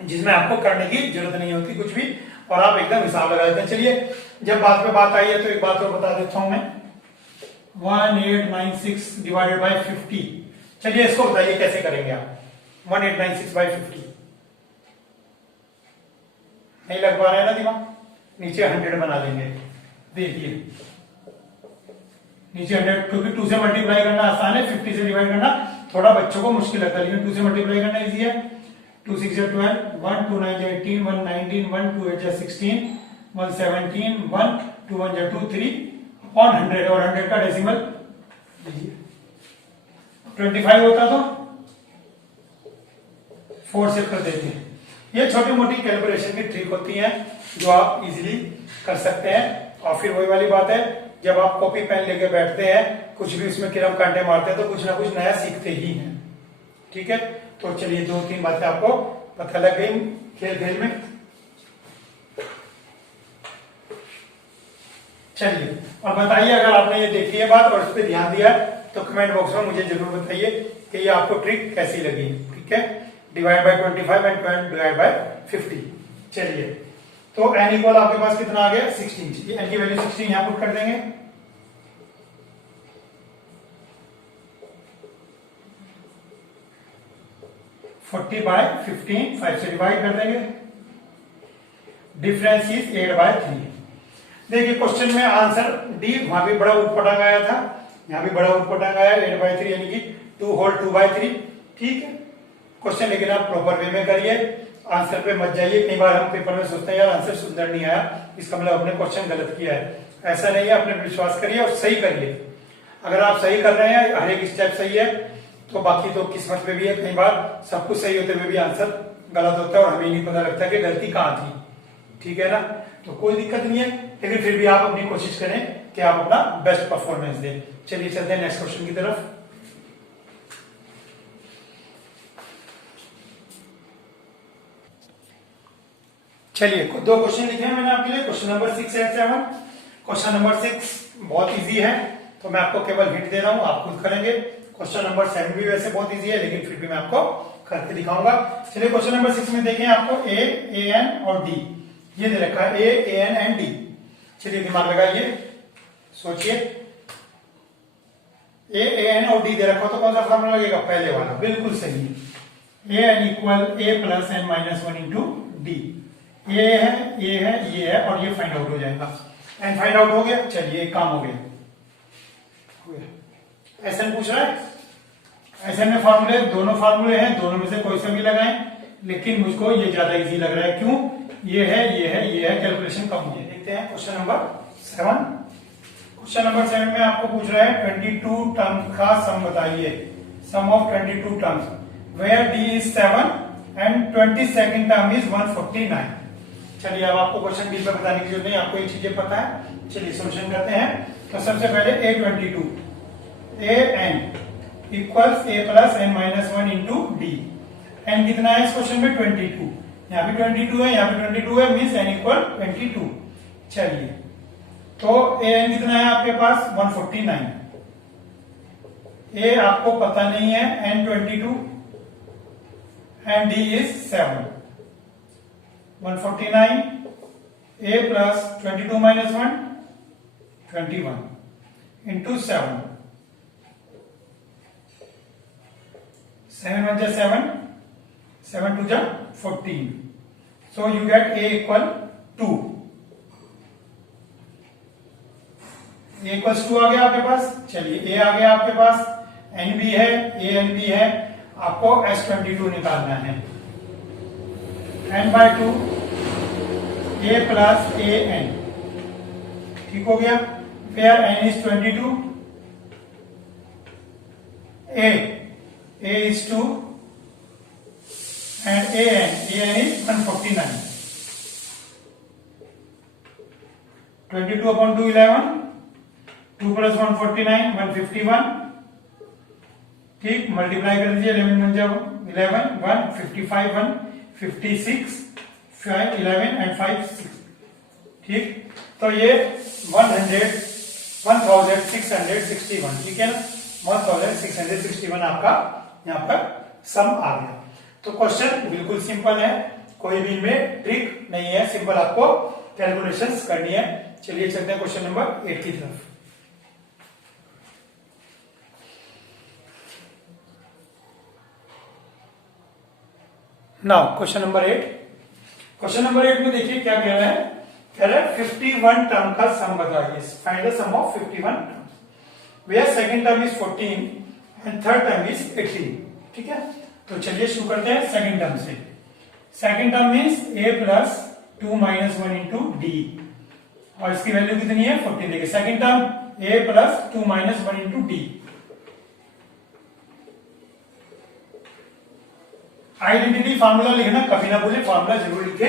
जिसमें आपको करने की जरूरत नहीं होती कुछ भी, और आप एकदम हिसाब लगा देते हैं। चलिए जब बात पे बात आई है तो एक बात और बता देता हूं मैं, 1896 डिवाइडेड बाय 50। चलिए इसको बताइए कैसे करेंगे आप, 1896/50 नहीं लग पा रहा है ना दिमाग, नीचे 100 बना देंगे। देखिए नीचे 100, क्योंकि 2 से मल्टीप्लाई करना आसान है, 50 से डिवाइड करना थोड़ा बच्चों को मुश्किल लगता है, लेकिन 2 से मल्टीप्लाई करना इजी है। 2 6 12, 1 2 9 18, 1 19, 1 2 8 16, 1 17, 1 2 1 2 3 अपॉन 100, और 100 का डेसिमल 25 होता तो 4 से कर देते हैं। ये छोटी मोटी कैलकुलेशन की ट्रिक होती है जो आप इजीली कर सकते हैं। और फिर वही वाली बात है, जब आप कॉपी पेन लेके बैठते हैं, कुछ भी उसमें क्रम कांटे मारते हैं तो कुछ ना कुछ नया सीखते ही हैं। ठीक है, तो चलिए 2-3 बातें आपको पता लग गई खेल खेल में। चलिए और बताइए, अगर आपने ये देखी है बात और उस पर ध्यान दिया तो कमेंट बॉक्स में मुझे जरूर बताइए कि ये आपको ट्रिक कैसी लगी। ठीक है, divide by 25 and divide by 50। चलिए, तो n इक्वल आपके पास कितना आ गया 16। ये n की वैल्यू 16 यहां पुट कर देंगे। फोर्टी बाय 15, 5 से डिवाइड कर देंगे। Difference is 8/3। देखिए क्वेश्चन में आंसर डी, वहां भी बड़ा उटपटांग आया था, यहां भी बड़ा उटपटांग आया 8/3 यानी कि 2 होल 2/3। ठीक है क्वेश्चन, लेकिन आप प्रॉपर वे में करिए, आंसर पे मत जाइए। कई बार हम पेपर में सोचते हैं यार आंसर सुंदर नहीं आया, इसका मतलब अपने क्वेश्चन गलत किया है। ऐसा नहीं है, अपने विश्वास करिए और सही करिए। अगर आप सही कर रहे हैं, हर एक स्टेप सही है, तो बाकी तो किस्मत में भी है। कई बार सब कुछ सही होते हुए भी आंसर गलत होता है और हमें नहीं पता लगता कि गलती कहाँ थी। ठीक है ना, तो कोई दिक्कत नहीं है, लेकिन फिर भी आप अपनी कोशिश करें कि आप अपना बेस्ट परफॉर्मेंस दें। चलिए चलते हैं नेक्स्ट क्वेश्चन की तरफ। चलिए 2 क्वेश्चन लिखे हैं मैंने आपके लिए, question number 6 and 7। Question number 6 बहुत इजी है, तो मैं आपको केवल हिंट दे रहा हूं, आप खुद करेंगे। क्वेश्चन नंबर 7 भी वैसे बहुत इजी है, लेकिन फिर भी मैं आपको करके दिखाऊंगा। चलिए क्वेश्चन नंबर 6 में देखें, आपको ए, एन और डी ये दे रखा है, ए, एन एंड डी। चलिए दिमाग लगाइए, सोचिए। ए, एन और डी दे रखा हो तो कौन सा फॉर्मूला लगेगा? पहले वाला, बिल्कुल सही। A n equal a plus n minus 1 into d. ये है, ये है, ये है, और ये फाइंड आउट हो जाएगा। एन फाइंड आउट हो गया, चलिए एक काम हो गया। एसएन पूछ रहा है, एसएन में फॉर्मूले, दोनों फॉर्मूले हैं, दोनों में से कोई सा भी लगाएं, लेकिन मुझको ये ज्यादा इजी लग रहा है। क्यों? ये है, ये है, ये है, कैलकुलेशन कम हुई है। देखते हैं क्वेश्चन नंबर 7। क्वेश्चन नंबर 7 में आपको पूछ रहा है 22 टर्म्स का सम बताइए, sum of 22 terms where d is 7 and 22nd term is 149। चलिए अब आपको क्वेश्चन डी पे बताने की जरूरत नहीं, आपको ये चीजें पता है। चलिए सोल्यूशन करते हैं। तो सबसे पहले a22, a n equals a plus n minus 1 into d. N कितना है इस क्वेश्चन में? 22। यहाँ भी 22 है, यहाँ भी 22 है, मीन्स एन इक्वल 22। चलिए तो ए एन कितना है आपके पास? 149। ए आपको पता नहीं है, N 22 and D is 7। 149 a plus 22 minus 1 21 into 7। 7 1 जा 7, 7 2 जा 14। So you get a equal 2। a equals 2 आ गया आपके पास। चलिए a आ गया आपके पास, n भी है, a n भी है, आपको s22 निकालना है। n/2 a plus A N, ठीक हो गया। Where n is 22, a is 2 and a n is 149। 22 upon 2 11, 2 plus 149 151। ठीक, मल्टीप्लाई कर दीजिए, 11 1 11, 1 55 1 56 5 11 एंड 5 6। ठीक, तो ये 1661, ठीक है ना, 1661 आपका यहाँ पर सम आ गया। तो क्वेश्चन बिल्कुल सिंपल है, कोई भी में ट्रिक नहीं है, सिंपल आपको कैलकुलेशंस करनी है। चलिए चलते हैं क्वेश्चन नंबर 8 की तरफ। Now question number 8। Question number 8 में देखिए क्या कह रहा है, कह रहा है 51 टर्म का सम बताइए, find the sum of 51 term where second term is 14 and third term is 18। ठीक है, तो चलिए शुरू करते हैं सेकंड टर्म से। Second term means a plus 2 minus 1 into d, और इसकी वैल्यू कितनी है 14। देखिए second term a plus 2 minus 1 into d. Identity formula लिखना कभी ना भूले, फार्मूला जरूर लिखे,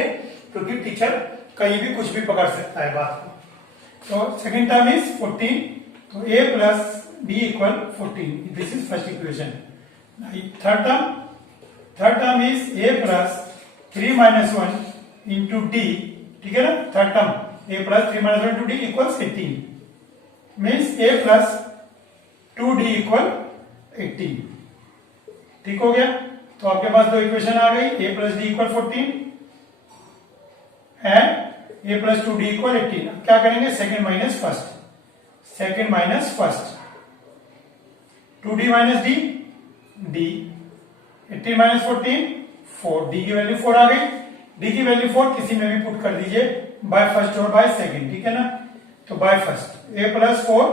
क्योंकि टीचर कहीं भी कुछ भी पकड़ सकता है बात को। तो सेकंड टर्म इज 14, तो a plus b equal 14, this is first equation. Third term is a plus 3 minus 1 into d. ठीक है ना, third term a plus 3 minus 1 into D equals 18, means a plus 2d equal 18। ठीक हो गया, तो आपके पास दो इक्वेशन आ गई, a plus D equal 14 and a plus 2d equal 18। क्या करेंगे, second minus first, second minus first, 2d minus D, D 18 minus 14 4, D की वैल्यू 4 आ गई। डी की वैल्यू 4 किसी में भी पुट कर दीजिए, बाय फर्स्ट और बाय सेकंड। ठीक है ना, तो by first a plus 4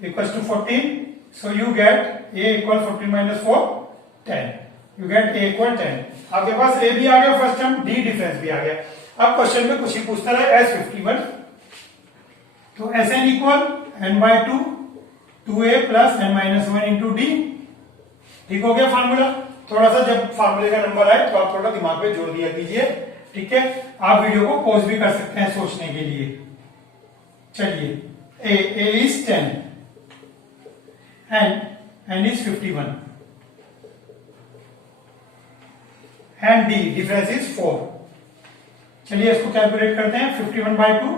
equals to 14, so you get a equal 14 minus 4 10, you get a equal 10। आपके पास a भी आ गया फर्स्ट टर्म, d डिफरेंस भी आ गया। अब क्वेश्चन में कुछ ही पूछता है s 51, तो Sn equal n by 2 2a plus n minus 1 into d. ठीक हो गया फार्मूला। थोड़ा सा जब फार्मूले का नंबर आए तो आप थोड़ा दिमाग पे जोर दिया कीजिए। ठीक है, आप वीडियो को पॉज भी कर सकते हैं सोचने के लिए। चलिए a is 10 and n is 51 and d difference is 4। चलिए इसको कैलकुलेट करते हैं। 51 बाय 2,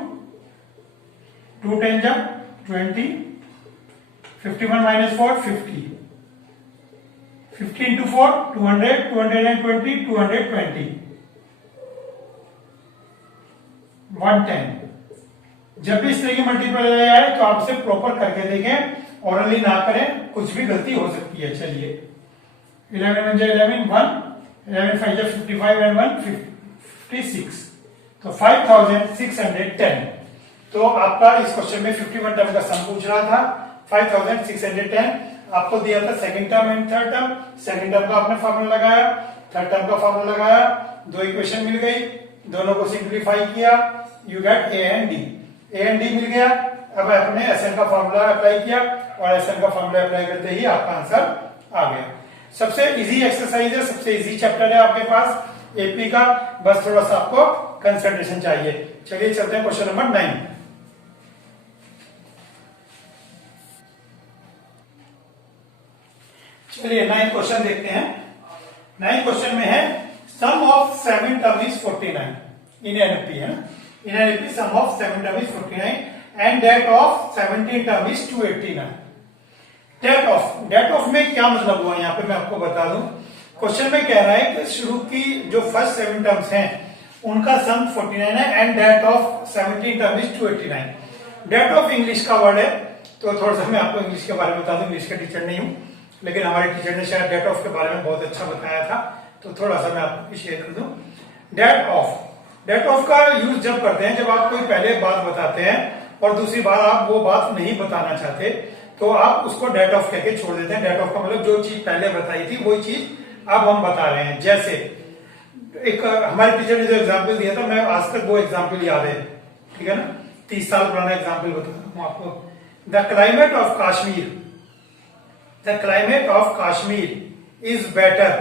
2 10 जा 20, 51 माइनस 4 50, 50 इंटू 4 200, 220, 220 110। जब भी इस तरह की मल्टीप्लाई आए तो आप इसे प्रॉपर करके देखें, ऑरली ना करें, कुछ भी गलती हो सकती है। चलिए 11 1 11 1, 11 5 55 एंड 1 56, तो 5610। तो आपका इस क्वेश्चन में 51 टर्म का सम पूछ रहा था, 5610 आपको दिया था second term and third term. Second term का आपने फार्मूला लगाया, थर्ड टर्म का फार्मूला लगाया, दो इक्वेशन मिल गई, दोनों को सिंप्लीफाई किया, you get a and d। a and d मिल गया। अब आपने Sn का फार्मूला अप्लाई किया, और Sn का फार्मूला अप्लाई करते ही आपका आंसर आ गया। सबसे इजी एक्सरसाइज है, सबसे इजी चैप्टर है आपके पास एपी का, बस थोड़ा सा आपको कंसंट्रेशन चाहिए। चलिए चलते हैं क्वेश्चन नंबर 9। चलिए 9 क्वेश्चन देखते हैं। 9 क्वेश्चन में है sum of 7 term is 49 in AP, है ना, in AP sum of 7 term is 49 and that of 17 term is 289। That of में क्या मतलब हुआ यहाँ पे मैं आपको बता दूं। क्वेश्चन में कह रहा है कि शुरू की जो फर्स्ट 7 टर्म्स हैं उनका सम 49 है and that of 17 term is 289। That of English का वर्ड है, तो थोड़ा सा मैं आपको इंग्लिश के बारे में बता दूं। इंग्लिश का टीचर नहीं हूं, लेकिन हमारे टीचर ने शायद डेट ऑफ के बारे में बहुत अच्छा बताया था, तो थोड़ा सा मैं आपको शेयर कर दूं। डेट ऑफ का यूज जब करते हैं जब आप कोई पहले बात बताते हैं और दूसरी बार आप वो बात नहीं बताना चाहते, तो आप उसको डेट ऑफ कहके छोड़ देते हैं। डेट ऑफ का मतलब जो चीज पहले बताई थी वही चीज अब हम बता रहे हैं। जैसे एक हमारे टीचर ने जो एग्जाम्पल दिया था, मैं आज तक वो एग्जाम्पल याद है। ठीक है ना, 30 साल पुराना एग्जाम्पल बता रहा हूं आपको। The climate of Kashmir, the climate of Kashmir is better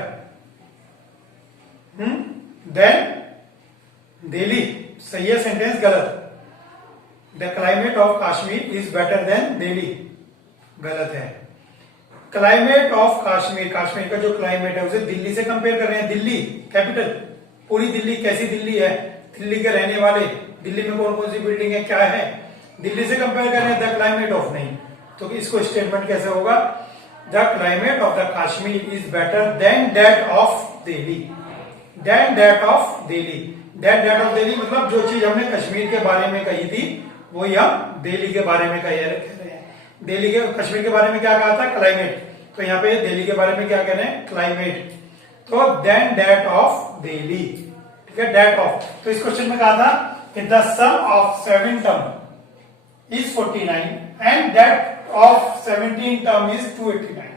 then Delhi. सही है सेंटेंस? गलत। The climate of Kashmir is better then Delhi, गलत है। क्लाइमेट ऑफ काश्मीर, काश्मीर का जो क्लाइमेट है उसे दिल्ली से कंपेयर कर रहे हैं। दिल्ली कैपिटल, पूरी दिल्ली कैसी दिल्ली है, दिल्ली के रहने वाले, दिल्ली में कौन कौन सी बिल्डिंग है, क्या है, दिल्ली से कंपेयर कर रहे हैं। द क्लाइमेट ऑफ नहीं, तो इसको स्टेटमेंट कैसे होगा? The climate of the Kashmir is better than that of Delhi, than that of Delhi. That of Delhi मतलब जो चीज हमने कश्मीर के बारे में कही थी वो हम दिल्ली के बारे में कह रहे हैं। दिल्ली के कश्मीर के बारे में क्या कहा था? क्लाइमेट। तो यहाँ पे दिल्ली के बारे में क्या कह रहे हैं? क्लाइमेट। तो देन दैट ऑफ दिल्ली। ठीक है, डेट ऑफ। तो इस क्वेश्चन में कहा था कि the sum of 7 term is 49 and that of 17 term is 289।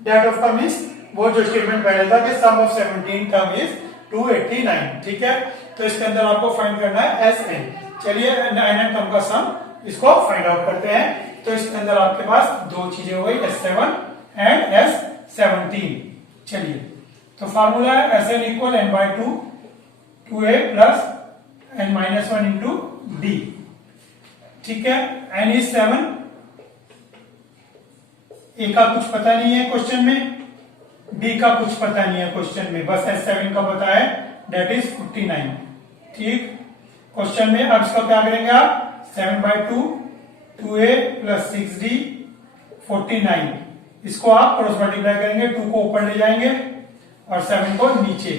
That of term is वो जो स्टेटमेंट पहले था कि सम ऑफ 17 टर्म इज 289, ठीक है। तो इसके अंदर आपको फाइंड करना है एस एन। चलिए एन टर्म का सम इसको फाइंड आउट करते हैं। तो इसके अंदर आपके पास दो चीजें हो गई, S7 एंड S17। चलिए, तो फार्मूला है S N equal n by two 2a plus n minus 1 into d, ठीक है। एन इज 7, ए का कुछ पता नहीं है क्वेश्चन में, डी का कुछ पता नहीं है क्वेश्चन में, बस S7 का पता है, डेट इज 59, ठीक। क्वेश्चन में अब इसका क्या करेंगे आप, 7 बाई 2 2a प्लस 6d 49, इसको आप क्रॉस मल्टीप्लाई करेंगे, 2 को ऊपर ले जाएंगे और 7 को नीचे,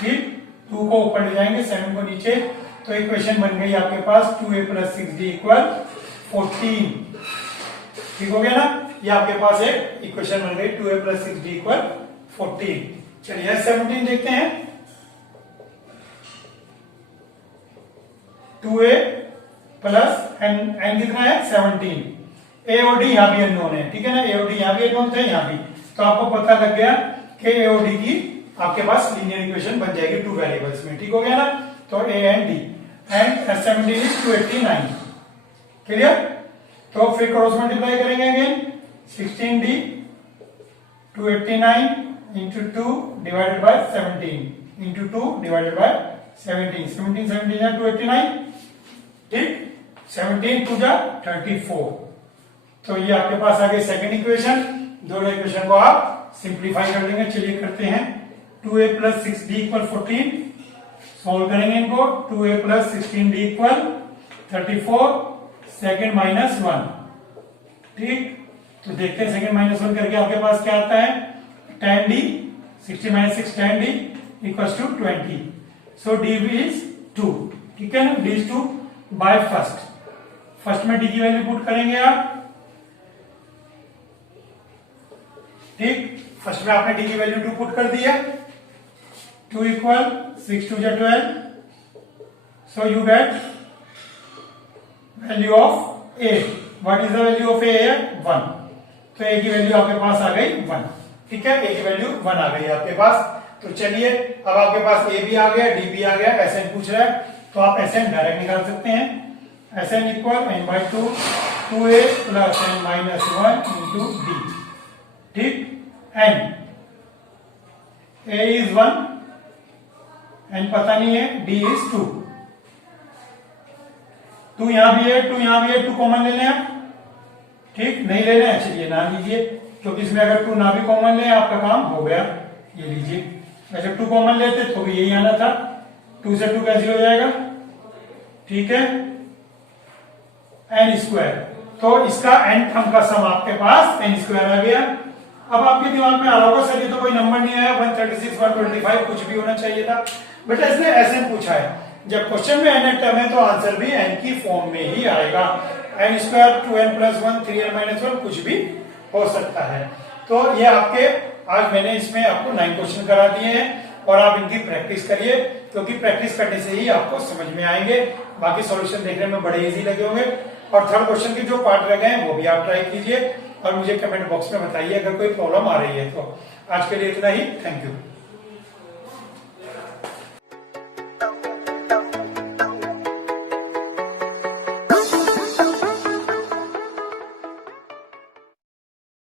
ठीक। 2 को ऊपर ले जाएंगे, 7 को नीचे, तो इक्वेशन बन गई आपके पास 2a प्लस 6d इक्वल 14, ठीक हो गया ना। ये आपके पास एक इक्वेशन बन गई 2a प्लस 6d इक्वल 14। चलिए 17 देखते हैं। 2a प्लस एन कितना है 17, ए और डी यहां भी अननोन है, ठीक है ना, ए और डी यहां भी अननोन थे, यहां भी, तो आपको पता लग गया कि ए और डी की आपके पास लीनियर इक्वेशन बन जाएगी 2 वेरिएबल्स में, ठीक हो गया ना। तो A and D and 17 is 289, clear. तो फिर क्रॉस मल्टीप्लाई करेंगे again, 16d 289 into 2 divided by 17 into 2 divided by 17, 17 17 या 289, ठीक। 17 टू जा 34, तो ये आपके पास आ गई सेकंड इक्वेशन। दोनों इक्वेशन को आप सिंप्लीफाई कर देंगे। चलिए करते हैं, 2a plus 6d equal 14, solve करेंगे इनको, 2a plus 16d equal 34, second minus 1, ठीक। तो देखते हैं सेकेंड माइनस 1 करके आपके पास क्या आता है, 10d, 60 minus 6 10d equals to 20, so d is 2, ठीक है ना, d इज 2 बाय फर्स्ट में d की वैल्यू पुट करेंगे आप, ठीक। फर्स्ट में आपने d की वैल्यू 2 पुट कर दी है, 2 equal 6 2 12, so you get value of a। What is the value of a है 1, तो a की वैल्यू आपके पास आ गई 1, ठीक है, a की वैल्यू 1 आ गई आपके पास। तो चलिए अब आपके पास a भी आ गया, d भी आ गया, Sn पूछ रहा है, तो आप Sn डायरेक्ट निकाल सकते हैं। Sn equal n by 2 2a plus n minus 1 into d, ठीक। n a इज 1, n पता नहीं है, d इज 2, 2 यहां भी है, 2 यहां भी है, 2 कॉमन ले लें आप, ठीक। नहीं ले रहे हैं, चलिए ना लीजिए, क्योंकि इसमें अगर 2 ना भी कॉमन ले आपका काम हो गया, ये लीजिए। वैसे 2 कॉमन लेते तो भी यही आना था, 2 से 2 कैंसिल हो जाएगा, ठीक है, n स्क्वायर। तो इसका n टर्म का सम आपके पास n स्क्वायर आ गया। अब आपके दिमाग में आ रहा होगा सर ये तो कोई नंबर नहीं आया, 136 125 कुछ भी होना चाहिए था, बट इसने Sn पूछा है, जब क्वेश्चन में n टर्म है तो आंसर भी n की फॉर्म में ही आएगा, n square 2n plus 1 3n minus 1 कुछ भी हो सकता है। तो ये आपके आज मैंने इसमें आपको 9 क्वेश्चन करा दिए हैं और आप इनकी प्रैक्टिस करिए, क्योंकि प्रैक्टिस करने से ही आपको समझ में आएंगे। बाकी सॉल्यूशन देखने में बड़े इजी लगे होंगे। और थर्ड क्वेश्चन के जो पार्ट रह गए हैं वो भी आप ट्राई कीजिए और मुझे कमेंट बॉक्स में बताइए अगर कोई प्रॉब्लम आ रही है तो। आज के लिए इतना ही, थैंक यू।